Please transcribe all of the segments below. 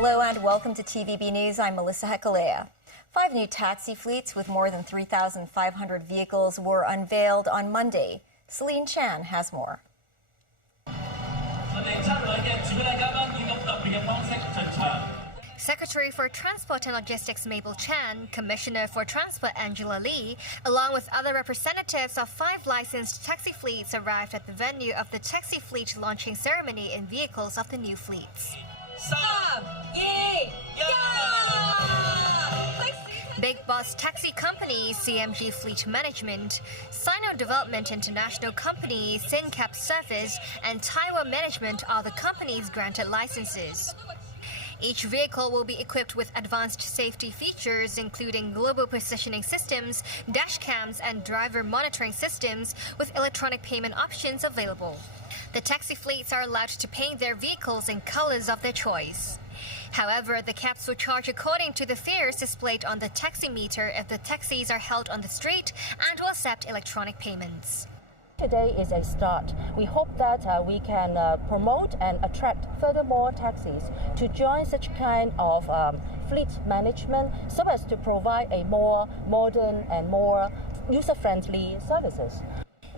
Hello and welcome to TVB News. I'm Melissa Hekalea. 5 new taxi fleets with more than 3,500 vehicles were unveiled on Monday. Celine Chan has more. Secretary for Transport and Logistics Mabel Chan, Commissioner for Transport Angela Lee, along with other representatives of 5 licensed taxi fleets arrived at the venue of the taxi fleet launching ceremony in vehicles of the new fleets. Big Boss Taxi Company, CMG Fleet Management, Sino Development International Company, SinCap Service, and Taiwan Management are the companies granted licenses. Each vehicle will be equipped with advanced safety features, including global positioning systems, dash cams, and driver monitoring systems, with electronic payment options available. The taxi fleets are allowed to paint their vehicles in colors of their choice. However, the cabs will charge according to the fares displayed on the taxi meter if the taxis are held on the street and will accept electronic payments. Today is a start. We hope that we can promote and attract furthermore taxis to join such kind of fleet management so as to provide a more modern and more user-friendly services.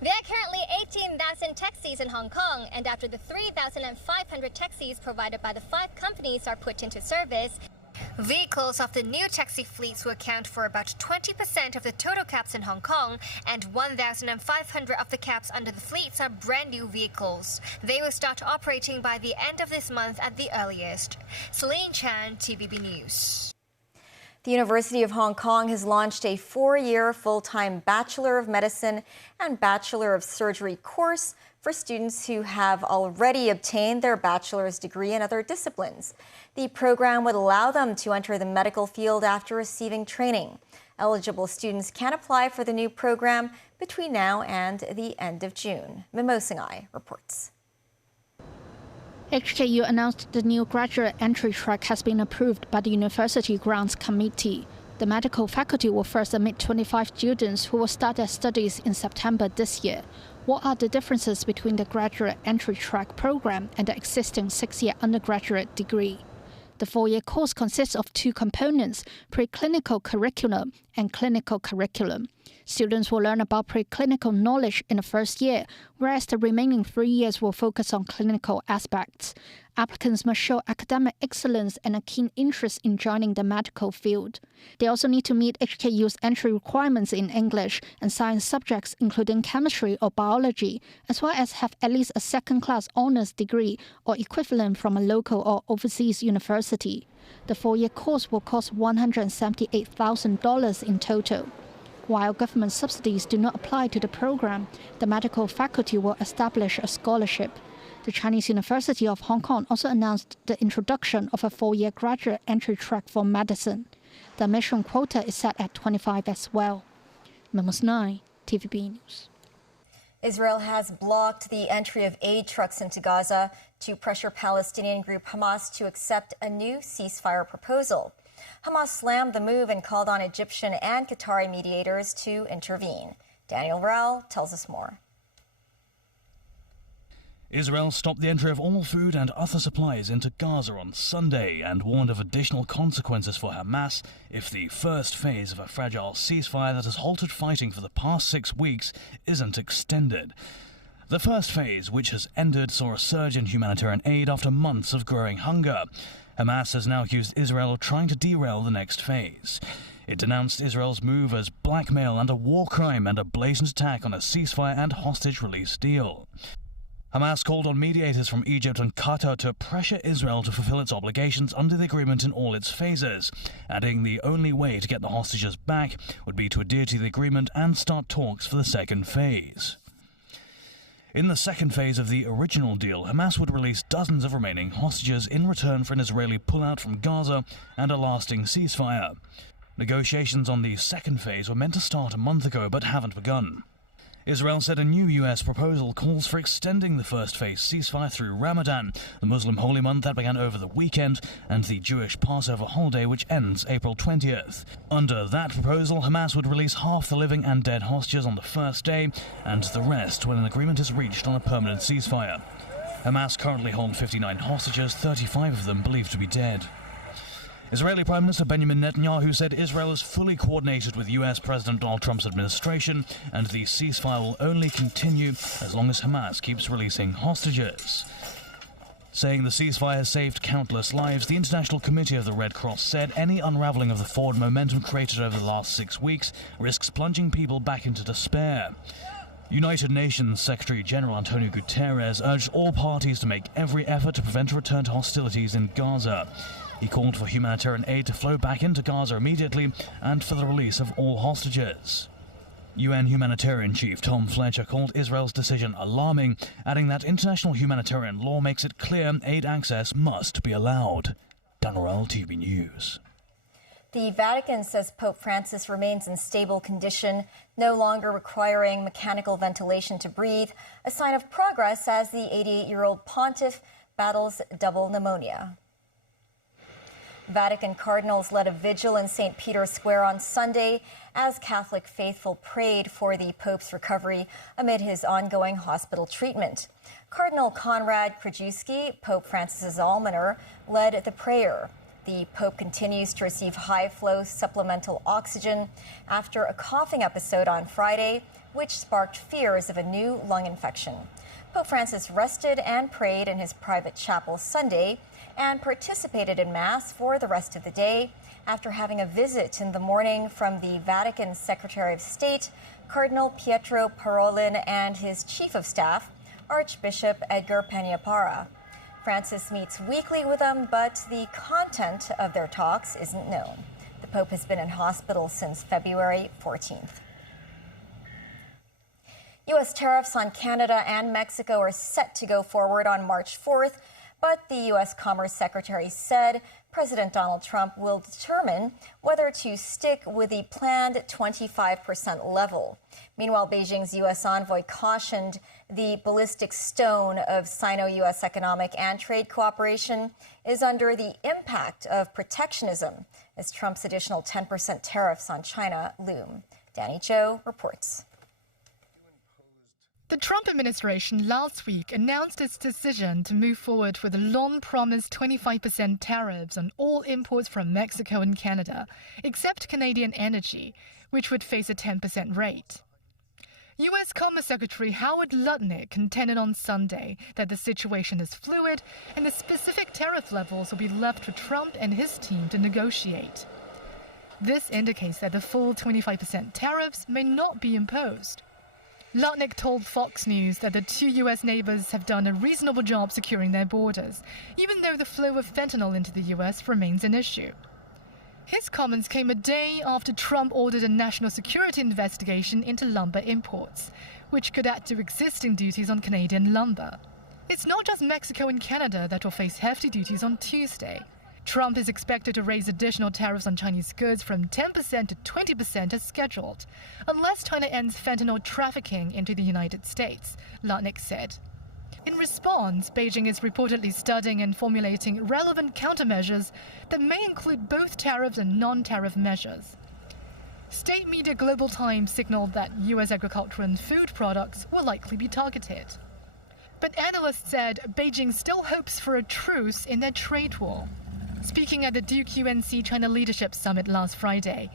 There are currently 18,000 taxis in Hong Kong, and after the 3,500 taxis provided by the 5 companies are put into service, vehicles of the new taxi fleets will account for about 20% of the total cabs in Hong Kong, and 1,500 of the cabs under the fleets are brand new vehicles. They will start operating by the end of this month at the earliest. Celine Chan, TVB News. The University of Hong Kong has launched a 4-year full-time Bachelor of Medicine and Bachelor of Surgery course for students who have already obtained their bachelor's degree in other disciplines. The program would allow them to enter the medical field after receiving training. Eligible students can apply for the new program between now and the end of June. Mimosingai reports. HKU announced the new graduate entry track has been approved by the University Grants Committee. The medical faculty will first admit 25 students who will start their studies in September this year. What are the differences between the graduate entry track program and the existing 6-year undergraduate degree? The 4-year course consists of 2 components, preclinical curriculum and clinical curriculum. Students will learn about preclinical knowledge in the first year, whereas the remaining 3 years will focus on clinical aspects. Applicants must show academic excellence and a keen interest in joining the medical field. They also need to meet HKU's entry requirements in English and science subjects, including chemistry or biology, as well as have at least a second-class honors degree or equivalent from a local or overseas university. The 4-year course will cost $178,000 in total. While government subsidies do not apply to the program, the medical faculty will establish a scholarship. The Chinese University of Hong Kong also announced the introduction of a 4-year graduate entry track for medicine. The admission quota is set at 25 as well. Memos 9, TVB News. Israel has blocked the entry of aid trucks into Gaza to pressure Palestinian group Hamas to accept a new ceasefire proposal. Hamas slammed the move and called on Egyptian and Qatari mediators to intervene. Daniel Rao tells us more. Israel stopped the entry of all food and other supplies into Gaza on Sunday and warned of additional consequences for Hamas if the first phase of a fragile ceasefire that has halted fighting for the past 6 weeks isn't extended. The first phase, which has ended, saw a surge in humanitarian aid after months of growing hunger. Hamas has now accused Israel of trying to derail the next phase. It denounced Israel's move as blackmail and a war crime and a blatant attack on a ceasefire and hostage release deal. Hamas called on mediators from Egypt and Qatar to pressure Israel to fulfill its obligations under the agreement in all its phases, adding the only way to get the hostages back would be to adhere to the agreement and start talks for the second phase. In the second phase of the original deal, Hamas would release dozens of remaining hostages in return for an Israeli pullout from Gaza and a lasting ceasefire. Negotiations on the second phase were meant to start a month ago but haven't begun. Israel said a new U.S. proposal calls for extending the first phase ceasefire through Ramadan, the Muslim holy month that began over the weekend, and the Jewish Passover holiday which ends April 20th. Under that proposal, Hamas would release half the living and dead hostages on the first day, and the rest when an agreement is reached on a permanent ceasefire. Hamas currently hold 59 hostages, 35 of them believed to be dead. Israeli Prime Minister Benjamin Netanyahu said Israel is fully coordinated with US President Donald Trump's administration and the ceasefire will only continue as long as Hamas keeps releasing hostages. Saying the ceasefire has saved countless lives, the International Committee of the Red Cross said any unraveling of the forward momentum created over the last 6 weeks risks plunging people back into despair. United Nations Secretary General Antonio Guterres urged all parties to make every effort to prevent a return to hostilities in Gaza. He called for humanitarian aid to flow back into Gaza immediately and for the release of all hostages. UN humanitarian chief Tom Fletcher called Israel's decision alarming, adding that international humanitarian law makes it clear aid access must be allowed. Dan Orell, TVB News. The Vatican says Pope Francis remains in stable condition, no longer requiring mechanical ventilation to breathe, a sign of progress as the 88-year-old pontiff battles double pneumonia. Vatican cardinals led a vigil in St. Peter's Square on Sunday as Catholic faithful prayed for the Pope's recovery amid his ongoing hospital treatment. Cardinal Konrad Krajewski, Pope Francis's almoner, led the prayer. The Pope continues to receive high-flow supplemental oxygen after a coughing episode on Friday, which sparked fears of a new lung infection. Pope Francis rested and prayed in his private chapel Sunday and participated in Mass for the rest of the day after having a visit in the morning from the Vatican Secretary of State, Cardinal Pietro Parolin, and his Chief of Staff, Archbishop Edgar Peña-Parra. Francis meets weekly with them, but the content of their talks isn't known. The Pope has been in hospital since February 14th. U.S. tariffs on Canada and Mexico are set to go forward on March 4th, but the U.S. Commerce Secretary said President Donald Trump will determine whether to stick with the planned 25% level. Meanwhile, Beijing's U.S. envoy cautioned the ballistic stone of Sino-U.S. economic and trade cooperation is under the impact of protectionism as Trump's additional 10% tariffs on China loom. Danny Zhou reports. The Trump administration last week announced its decision to move forward with the long-promised 25% tariffs on all imports from Mexico and Canada, except Canadian energy, which would face a 10% rate. U.S. Commerce Secretary Howard Lutnick contended on Sunday that the situation is fluid and the specific tariff levels will be left for Trump and his team to negotiate. This indicates that the full 25% tariffs may not be imposed. Lutnick told Fox News that the two U.S. neighbors have done a reasonable job securing their borders, even though the flow of fentanyl into the U.S. remains an issue. His comments came a day after Trump ordered a national security investigation into lumber imports, which could add to existing duties on Canadian lumber. It's not just Mexico and Canada that will face hefty duties on Tuesday. Trump is expected to raise additional tariffs on Chinese goods from 10% to 20% as scheduled, unless China ends fentanyl trafficking into the United States, Lutnick said. In response, Beijing is reportedly studying and formulating relevant countermeasures that may include both tariffs and non-tariff measures. State media Global Times signaled that U.S. agricultural and food products will likely be targeted. But analysts said Beijing still hopes for a truce in their trade war. Speaking at the Duke-UNC China Leadership Summit last Friday,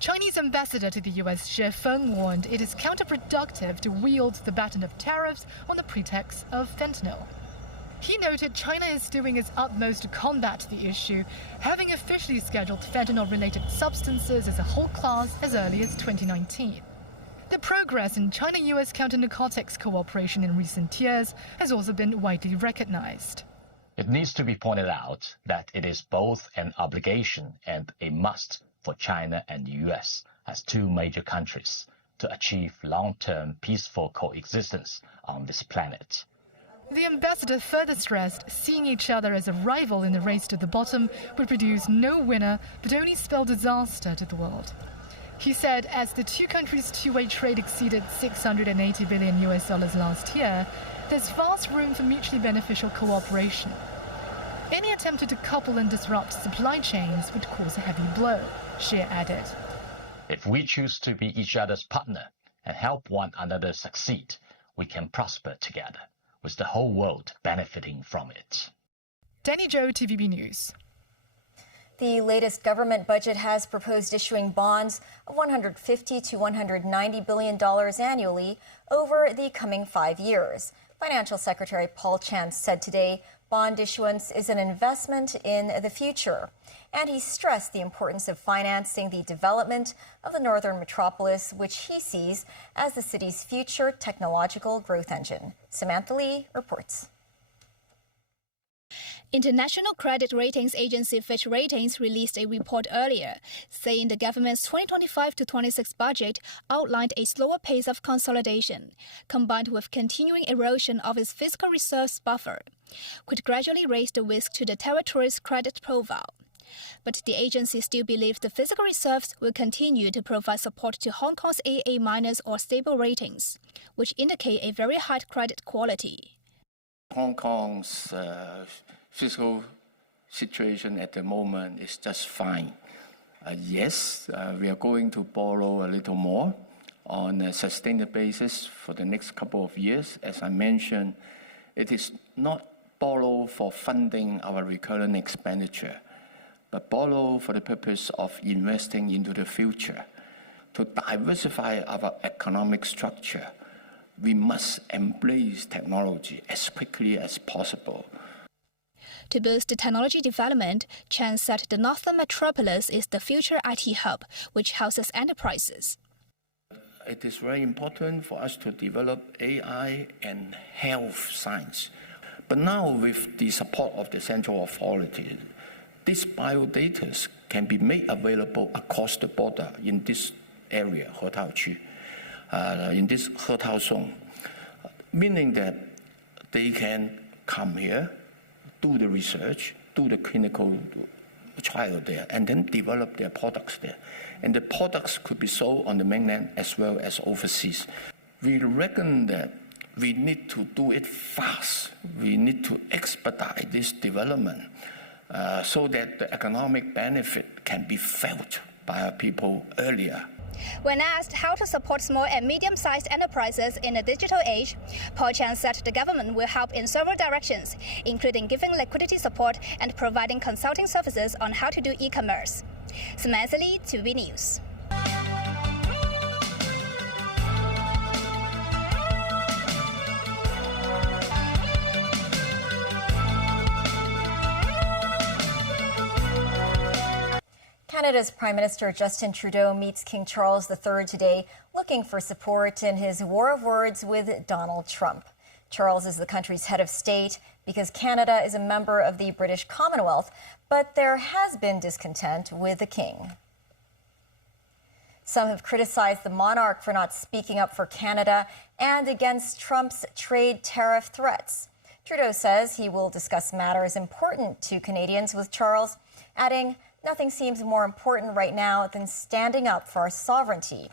Chinese ambassador to the U.S. Xie Feng warned it is counterproductive to wield the baton of tariffs on the pretext of fentanyl. He noted China is doing its utmost to combat the issue, having officially scheduled fentanyl-related substances as a whole class as early as 2019. The progress in China-U.S. counter-narcotics cooperation in recent years has also been widely recognized. It needs to be pointed out that it is both an obligation and a must for China and the U.S. as two major countries to achieve long-term peaceful coexistence on this planet. The ambassador further stressed seeing each other as a rival in the race to the bottom would produce no winner but only spell disaster to the world. He said as the two countries' two-way trade exceeded $680 billion last year, there's vast room for mutually beneficial cooperation. Any attempt to decouple and disrupt supply chains would cause a heavy blow, Xie added. If we choose to be each other's partner and help one another succeed, we can prosper together, with the whole world benefiting from it. Danny Zhou, TVB News. The latest government budget has proposed issuing bonds of $150 to $190 billion annually over the coming 5 years. Financial Secretary Paul Chan said today bond issuance is an investment in the future. And he stressed the importance of financing the development of the northern metropolis, which he sees as the city's future technological growth engine. Samantha Lee reports. International credit ratings agency Fitch Ratings released a report earlier, saying the government's 2025-26 budget outlined a slower pace of consolidation, combined with continuing erosion of its fiscal reserves buffer, could gradually raise the risk to the territory's credit profile. But the agency still believes the fiscal reserves will continue to provide support to Hong Kong's AA- or stable ratings, which indicate a very high credit quality. Hong Kong's fiscal situation at the moment is just fine. Yes, we are going to borrow a little more on a sustained basis for the next couple of years. As I mentioned, it is not borrow for funding our recurrent expenditure, but borrow for the purpose of investing into the future. To diversify our economic structure, we must embrace technology as quickly as possible. To boost the technology development, Chan said the Northern Metropolis is the future IT hub, which houses enterprises. It is very important for us to develop AI and health science. But now, with the support of the central authorities, these biodata can be made available across the border in this area, in this Hetao zone, meaning that they can come here, do the research, do the clinical trial there, and then develop their products there. And the products could be sold on the mainland as well as overseas. We reckon that we need to do it fast. We need to expedite this development so that the economic benefit can be felt by our people earlier. When asked how to support small and medium-sized enterprises in a digital age, Paul Chan said the government will help in several directions, including giving liquidity support and providing consulting services on how to do e-commerce. Samantha Lee, TVB News. Canada's Prime Minister Justin Trudeau meets King Charles III today, looking for support in his war of words with Donald Trump. Charles is the country's head of state because Canada is a member of the British Commonwealth, but there has been discontent with the King. Some have criticized the monarch for not speaking up for Canada and against Trump's trade tariff threats. Trudeau says he will discuss matters important to Canadians with Charles, adding, "Nothing seems more important right now than standing up for our sovereignty."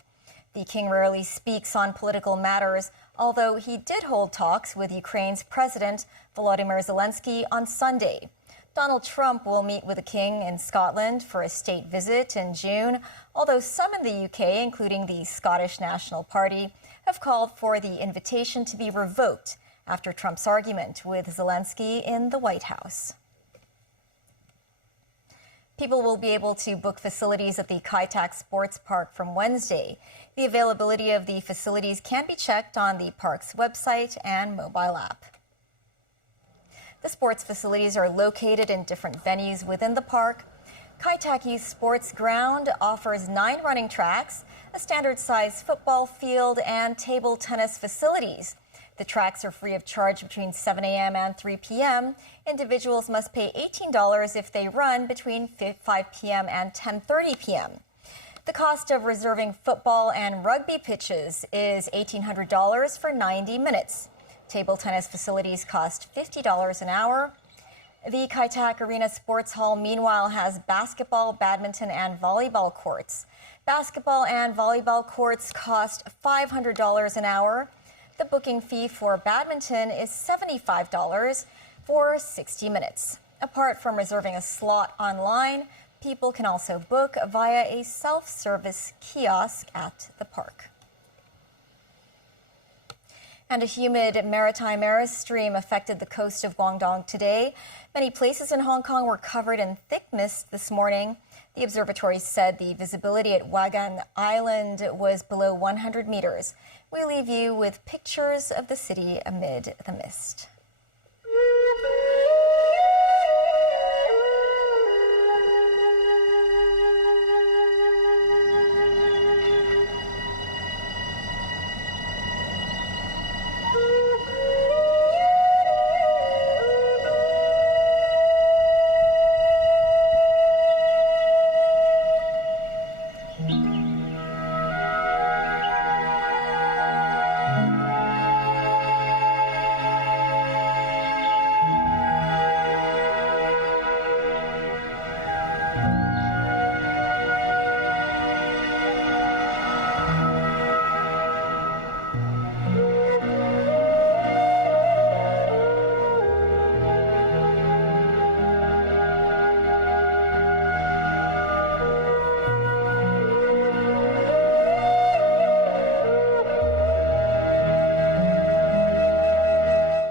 The king rarely speaks on political matters, although he did hold talks with Ukraine's President Volodymyr Zelensky on Sunday. Donald Trump will meet with the king in Scotland for a state visit in June, although some in the UK, including the Scottish National Party, have called for the invitation to be revoked after Trump's argument with Zelensky in the White House. People will be able to book facilities at the Kai Tak Sports Park from Wednesday. The availability of the facilities can be checked on the park's website and mobile app. The sports facilities are located in different venues within the park. Kai Tak Youth Sports Ground offers 9 running tracks, a standard-sized football field, and table tennis facilities. The tracks are free of charge between 7 a.m. and 3 p.m. Individuals must pay $18 if they run between 5 p.m. and 10:30 p.m. The cost of reserving football and rugby pitches is $1,800 for 90 minutes. Table tennis facilities cost $50 an hour. The Kai Tak Arena Sports Hall, meanwhile, has basketball, badminton, and volleyball courts. Basketball and volleyball courts cost $500 an hour. The booking fee for badminton is $75 for 60 minutes. Apart from reserving a slot online, people can also book via a self-service kiosk at the park. And a humid maritime airstream affected the coast of Guangdong today. Many places in Hong Kong were covered in thick mist this morning. The observatory said the visibility at Wagan Island was below 100 meters. We leave you with pictures of the city amid the mist.